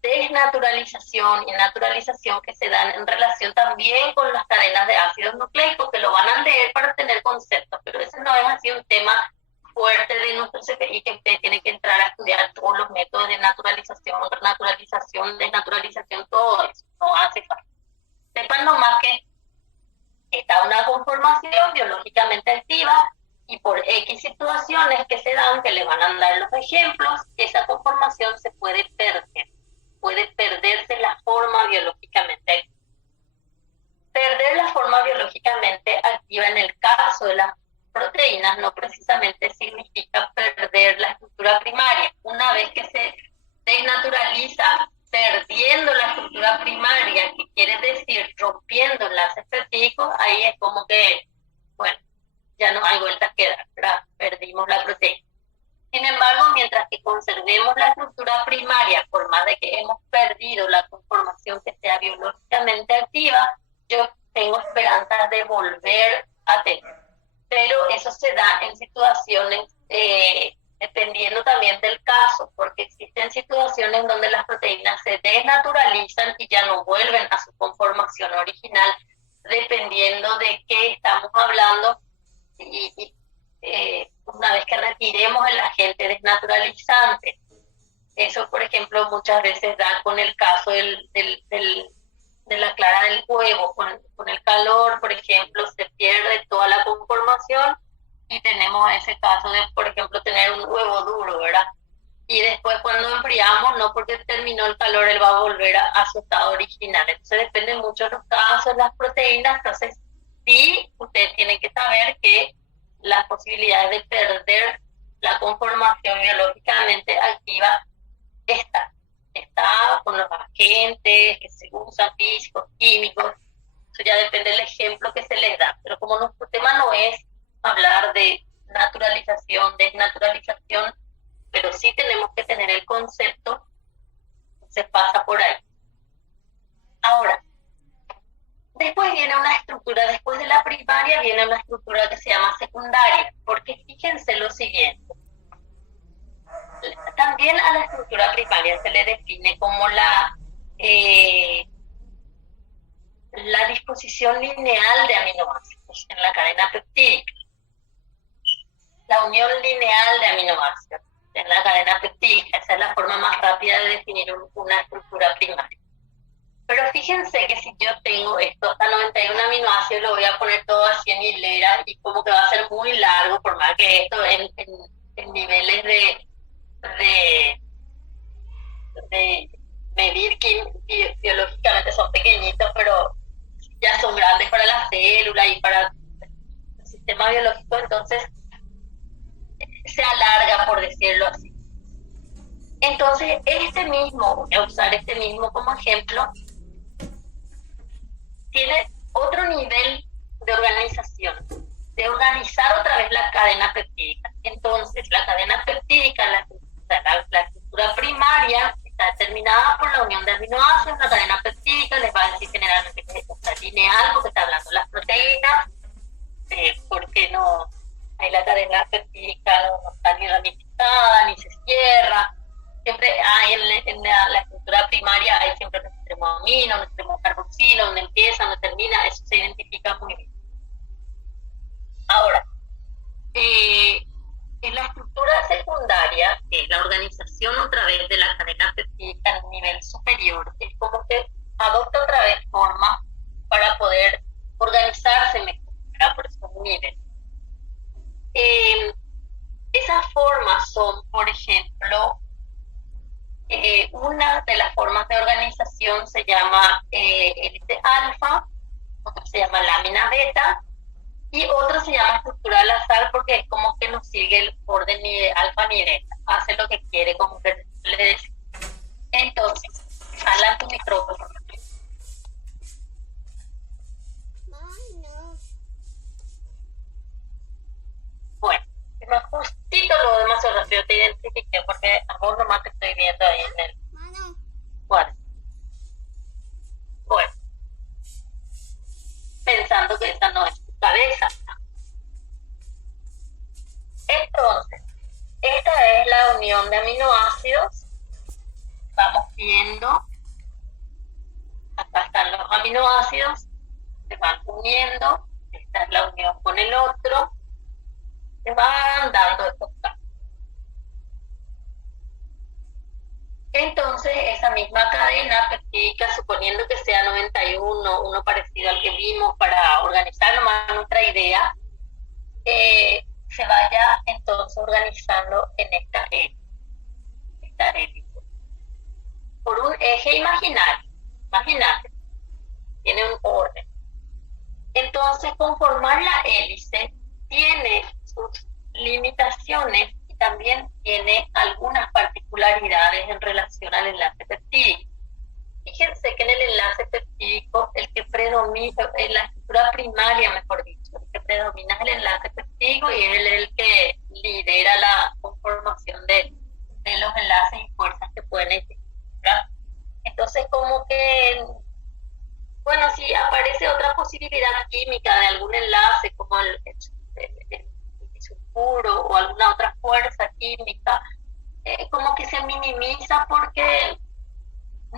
desnaturalización y naturalización que se dan en relación también con las cadenas de ácidos nucleicos, que lo van a leer para tener conceptos, pero ese no es así un tema fuerte de nuestro CPI, que usted tiene que entrar a estudiar todos los métodos de naturalización, renaturalización, desnaturalización, todo eso, no hace falta. Sepan nomás que está una conformación biológicamente activa y por X situaciones que se dan, que le van a dar los ejemplos, esa conformación se puede perderse la forma biológicamente activa. Perder la forma biológicamente activa en el caso de las proteínas no precisamente significa perder la estructura primaria. Una vez que se desnaturaliza, perdiendo la estructura primaria, que quiere decir rompiendo enlaces peptídicos, ahí es como que, bueno, ya no hay vuelta que dar, ¿verdad? Perdimos la proteína. Sin embargo, mientras que conservemos la estructura primaria, por más de que hemos perdido la conformación que sea biológicamente activa, yo tengo esperanzas de volver a tener. Pero eso se da en situaciones, dependiendo también del caso, porque existen situaciones donde las proteínas se desnaturalizan y ya no vuelven a su conformación original, dependiendo de qué estamos hablando. Y una vez que retiremos el agente desnaturalizante, eso por ejemplo muchas veces da con el caso de la clara del huevo, con el calor por ejemplo se pierde toda la conformación y tenemos ese caso de por ejemplo tener un huevo duro, ¿verdad? Y después cuando enfriamos, no porque terminó el calor, él va a volver a su estado original. Entonces depende mucho de los casos, las proteínas. Entonces sí, ustedes tienen que saber que las posibilidades de perder la conformación biológicamente activa está con los agentes que se usan, físicos, químicos. Eso ya depende del ejemplo que se les da. Pero como nuestro tema no es hablar de naturalización, desnaturalización, pero sí tenemos que tener el concepto, se pasa por ahí. Ahora, después viene una estructura, después de la primaria viene una estructura que se llama secundaria, porque fíjense lo siguiente. También a la estructura primaria se le define como la la disposición lineal de aminoácidos en la cadena peptídica. La unión lineal de aminoácidos en la cadena peptídica, esa es la forma más rápida de definir una estructura primaria. Pero fíjense que si yo tengo esto hasta 91 aminoácidos, lo voy a poner todo así en hilera y como que va a ser muy largo, por más que esto en niveles de medir que biológicamente son pequeñitos, pero ya son grandes para la célula y para el sistema biológico, entonces se alarga, por decirlo así. Entonces, voy a usar este mismo como ejemplo, tiene otro nivel de organización, de organizar otra vez la cadena peptídica. Entonces, la cadena peptídica, la estructura primaria, está determinada por la unión de aminoácidos. La cadena peptídica les va a decir generalmente que está lineal, porque está hablando de las proteínas, porque no, ahí la cadena peptídica no está ni ramificada, ni se cierra. Siempre hay en la estructura primaria hay siempre un extremo amino, un extremo carboxilo, donde empieza, donde termina, eso se identifica muy bien. Ahora, en la estructura secundaria, que es la organización otra vez de la cadena peptídica a nivel superior, es como que adopta otra vez forma para poder organizarse mejor, ¿verdad? Por eso es un nivel. Esas formas son, por ejemplo, una de las formas de organización se llama hélice alfa, otra se llama lámina beta, y otra se llama estructura al azar porque es como que no sigue el orden ni de alfa ni beta, hace lo que quiere, como que le decimos. Entonces, jala tu micrófono. Bueno, más justito lo demás rápido te identifiqué porque a vos nomás te estoy viendo ahí en el... Bueno, pensando que esa no es tu cabeza. Entonces, esta es la unión de aminoácidos. Vamos viendo. Acá están los aminoácidos. Se van uniendo. Esta es la unión con el otro. Se van dando estos cambios. Entonces, esa misma cadena peptídica, suponiendo que sea 91, uno parecido al que vimos para organizar nomás nuestra idea, se vaya entonces organizando en esta hélice. Por un eje imaginario, imagínate, tiene un orden. Entonces, conformar la hélice tiene sus limitaciones y también tiene algunas particularidades en relación al enlace peptídico. Fíjense que en el enlace peptídico, el que predomina, en la estructura primaria, mejor dicho, el que predomina es el enlace peptídico y es el que lidera la conformación de los enlaces y fuerzas que pueden existir. Entonces, como que, bueno, si aparece otra posibilidad química de algún enlace, como el sulfuro o alguna otra fuerza química, como que se minimiza porque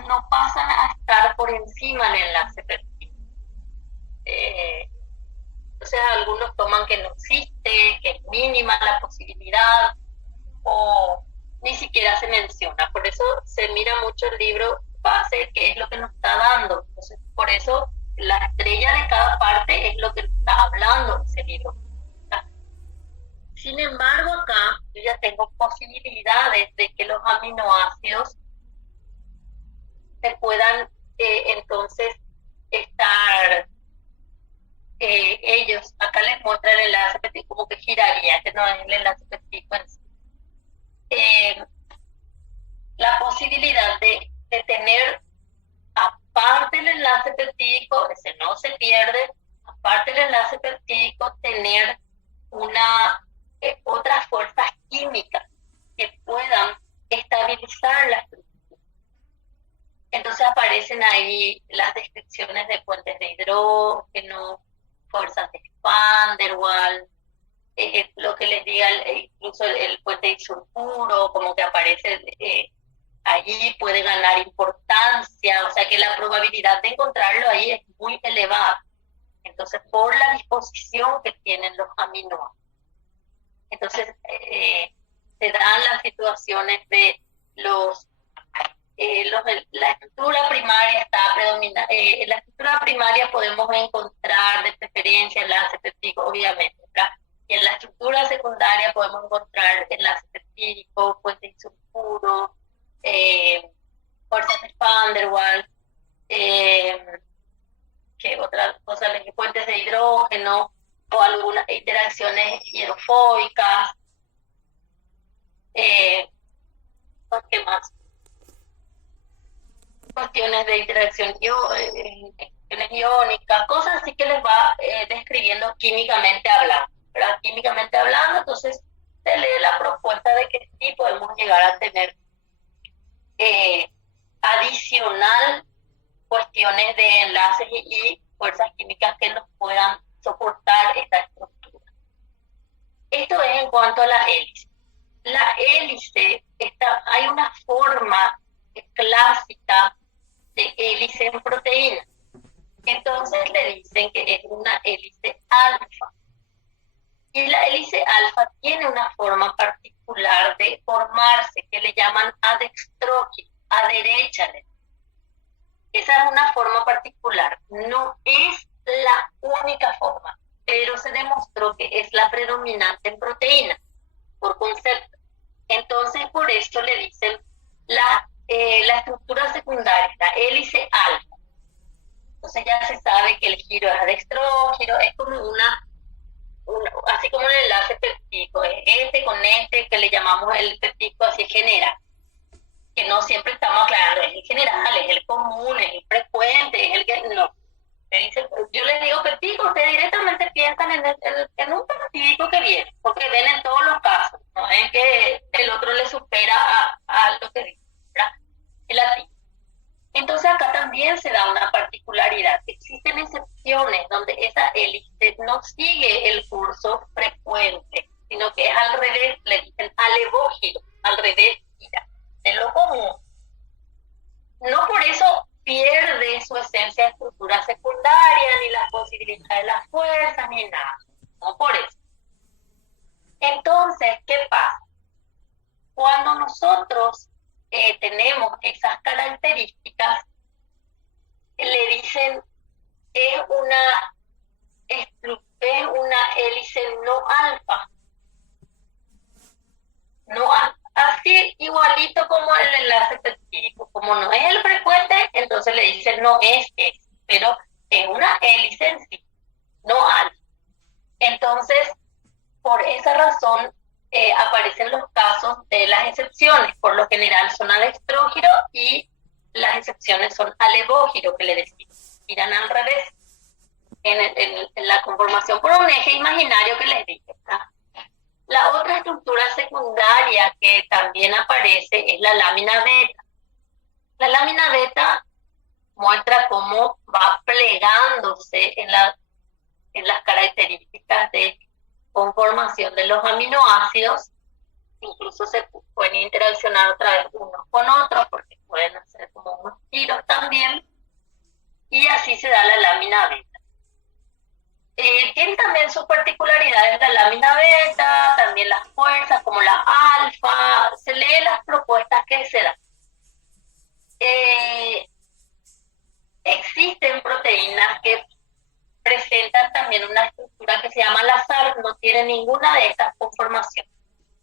no pasan a estar por encima del enlace peptídico. Entonces algunos toman que no existe, que es mínima la posibilidad, o ni siquiera se menciona. Por eso se mira mucho el libro base, que es lo que nos está dando. Entonces, por eso la estrella de cada parte es lo que nos está hablando ese libro. Sin embargo, acá yo ya tengo posibilidades de que los aminoácidos se puedan entonces estar ellos, acá les muestra el enlace peptídico como que giraría, este no es el enlace peptídico en sí. La posibilidad de tener, aparte del enlace peptídico, ese no se pierde, aparte del enlace peptídico, tener otras fuerzas químicas que puedan estabilizar la estructura. Entonces aparecen ahí las descripciones de puentes de hidrógeno, fuerzas de Van der Waals, lo que les diga incluso el puente de sulfuro, como que aparece allí puede ganar importancia, o sea que la probabilidad de encontrarlo ahí es muy elevada. Entonces, por la disposición que tienen los aminoácidos. Entonces, se dan las situaciones de la estructura primaria está predominante. En la estructura primaria podemos encontrar de preferencia enlace peptídico, obviamente, ¿verdad? Y en la estructura secundaria podemos encontrar enlace peptídico, puente disulfuro, fuerzas de Van der Waals, que otra cosa, puentes de hidrógeno o algunas interacciones hidrofóbicas. ¿Qué más? Cuestiones de interacción iónica, cosas así que les va describiendo químicamente hablando, ¿verdad? Químicamente hablando, entonces se lee la propuesta de que sí podemos llegar a tener adicional cuestiones de enlaces y fuerzas químicas que nos puedan soportar esta estructura. Esto es en cuanto a la hélice. La hélice, hay una forma clásica de hélice en proteína. Entonces le dicen que es una hélice alfa. Y la hélice alfa tiene una forma particular de formarse, que le llaman adextróquilo, a derecha. Esa es una forma particular. No es la única forma, pero se demostró que es la predominante en proteína, por concepto. Entonces, por eso le dicen la estructura secundaria, la hélice alfa. Entonces ya se sabe que el giro es adextrógiro, es como así como el enlace peptídico, es este con este que le llamamos el peptídico así general, que no siempre estamos aclarando, es el general, es el común, es el frecuente, es el que no. Yo les digo peptídico, ustedes directamente piensan en un peptídico que viene, porque ven en todos los casos, no es que el otro le supera a lo que dice, ¿verdad? El latín. Entonces acá también se da una particularidad. Existen excepciones donde esa hélice no sigue el curso frecuente, sino que es al revés, le dicen alevógiro, al revés, mira, de lo común. No por eso pierde su esencia de estructura secundaria, ni la posibilidad de las fuerzas, ni nada. No por eso. Entonces, ¿qué pasa? Cuando nosotros tenemos esas características, le dicen es una hélice no alfa. No así igualito como el enlace peptídico. Como no es el frecuente, entonces le dicen no es ese, pero es una hélice en sí, no alfa. Entonces, por esa razón, aparecen los casos de las excepciones. Por lo general son adextrógiro y las excepciones son alevógiro, que le decimos. Irán al revés en la conformación por un eje imaginario que les dije. La otra estructura secundaria que también aparece es la lámina beta. La lámina beta muestra cómo va plegándose en las características de conformación de los aminoácidos. Incluso se pueden interaccionar otra vez unos con otros porque pueden hacer como unos giros también, y así se da la lámina beta. Tiene también sus particularidades la lámina beta, también las fuerzas como la alfa. Se lee las propuestas que se dan. Existen proteínas que presentan también una estructura que se llama lazar, no tiene ninguna de estas conformaciones,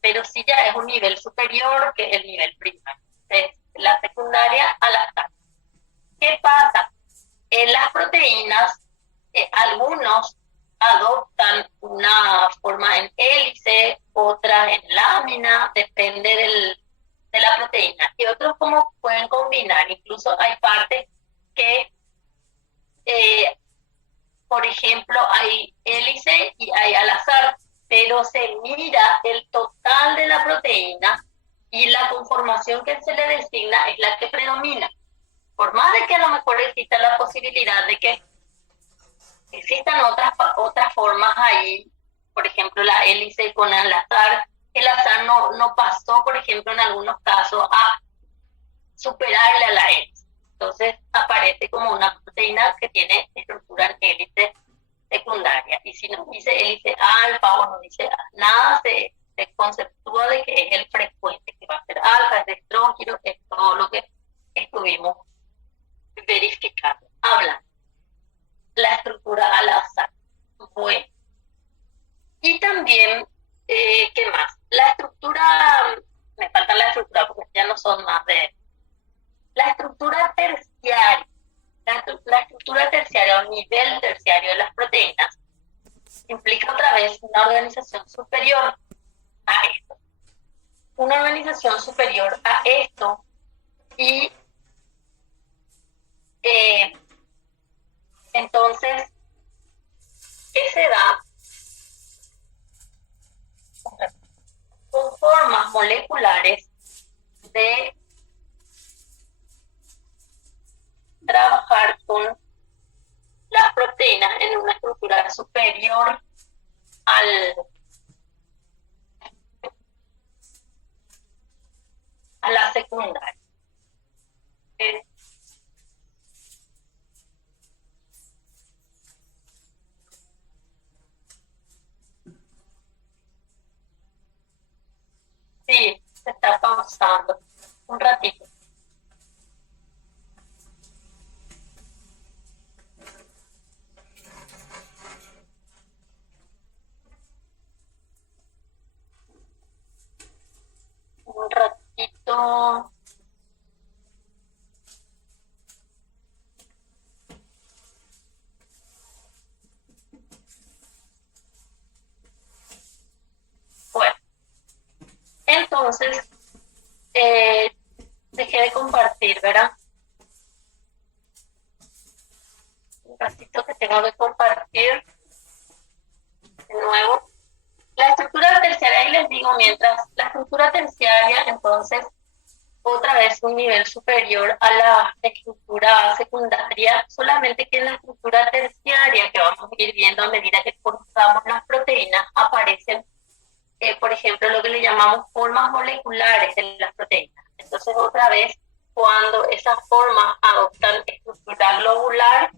pero sí ya es un nivel superior que el nivel primario, es la secundaria a lazar. ¿Qué pasa? En las proteínas, algunos adoptan una forma en hélice, otras en lámina, depende de la proteína, y otros como pueden combinar. Incluso hay partes que por ejemplo, hay hélice y hay al azar, pero se mira el total de la proteína y la conformación que se le designa es la que predomina. Por más de que a lo mejor exista la posibilidad de que existan otras formas ahí, por ejemplo, la hélice con el azar no pasó, por ejemplo, en algunos casos a superarle a la hélice. Entonces aparece como una proteína que tiene estructura en hélice secundaria. Y si nos dice hélice alfa o nos dice nada, se conceptúa de que es el frecuente, que va a ser alfa, es de estrógeno, es todo lo que estuvimos verificando. Habla la estructura al azar. Bueno. Y también, ¿qué más? La estructura, me falta la estructura porque ya no son más de... La estructura terciaria. La estructura terciaria o nivel terciario de las proteínas implica otra vez una organización superior a esto. Una organización superior a esto y entonces, ¿qué se da? Con formas moleculares de trabajar con las proteínas en una estructura superior a la secundaria. Sí, se está pausando un ratito. Un ratito. Bueno, entonces, dejé de compartir, ¿verdad? Un ratito que tengo que compartir de nuevo. La estructura terciaria, y les digo, mientras la estructura terciaria, entonces, otra vez un nivel superior a la estructura secundaria, solamente que en la estructura terciaria, que vamos a ir viendo a medida que cortamos las proteínas, aparecen, por ejemplo, lo que le llamamos formas moleculares de las proteínas. Entonces, otra vez, cuando esas formas adoptan estructura globular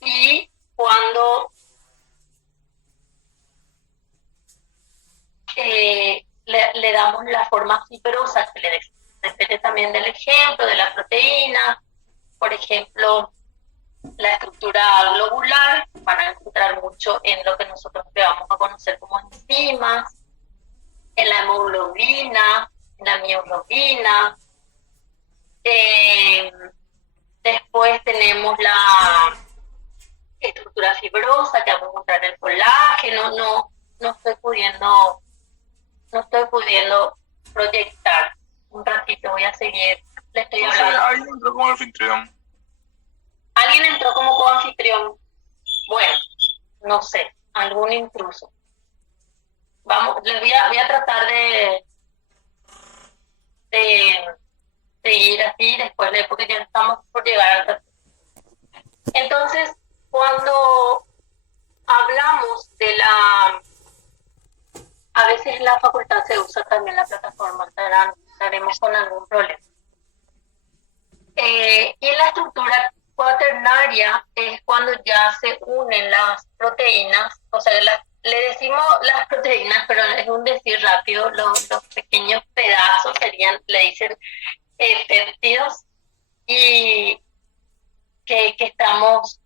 y cuando le damos la forma fibrosa, que le depende también del ejemplo de la proteína. Por ejemplo, la estructura globular, van a encontrar mucho en lo que nosotros vamos a conocer como enzimas, en la hemoglobina, en la mioglobina. Después tenemos la estructura fibrosa, que vamos a encontrar en el colágeno. No estoy pudiendo proyectar. Un ratito voy a seguir. Le estoy hablando. Alguien entró como anfitrión. ¿Alguien entró como coanfitrión? Bueno, no sé, algún intruso. Vamos, voy a tratar de ir así después porque ya estamos por llegar al ratito. Entonces, cuando hablamos de a veces en la facultad se usa también la plataforma, estaremos con algún problema. Y en la estructura cuaternaria es cuando ya se unen las proteínas, o sea, le decimos las proteínas, pero es un decir rápido, los pequeños pedazos le dicen péptidos, y que estamos...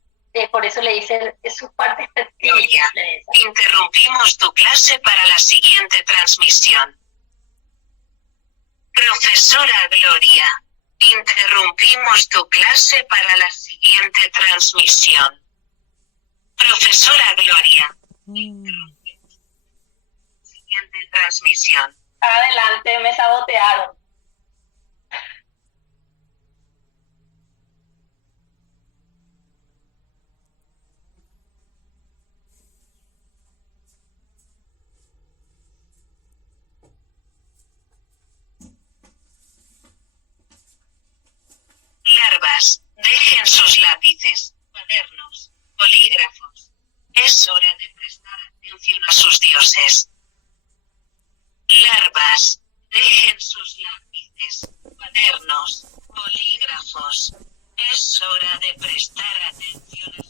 por eso le dicen sus partes peptídicas. Interrumpimos tu clase para la siguiente transmisión. Profesora Gloria, interrumpimos tu clase para la siguiente transmisión. Profesora Gloria. Siguiente transmisión. Adelante, me sabotearon. Larvas, dejen sus lápices, cuadernos, bolígrafos. Es hora de prestar atención a sus dioses. Larvas, dejen sus lápices. bolígrafos. Es hora de prestar atención a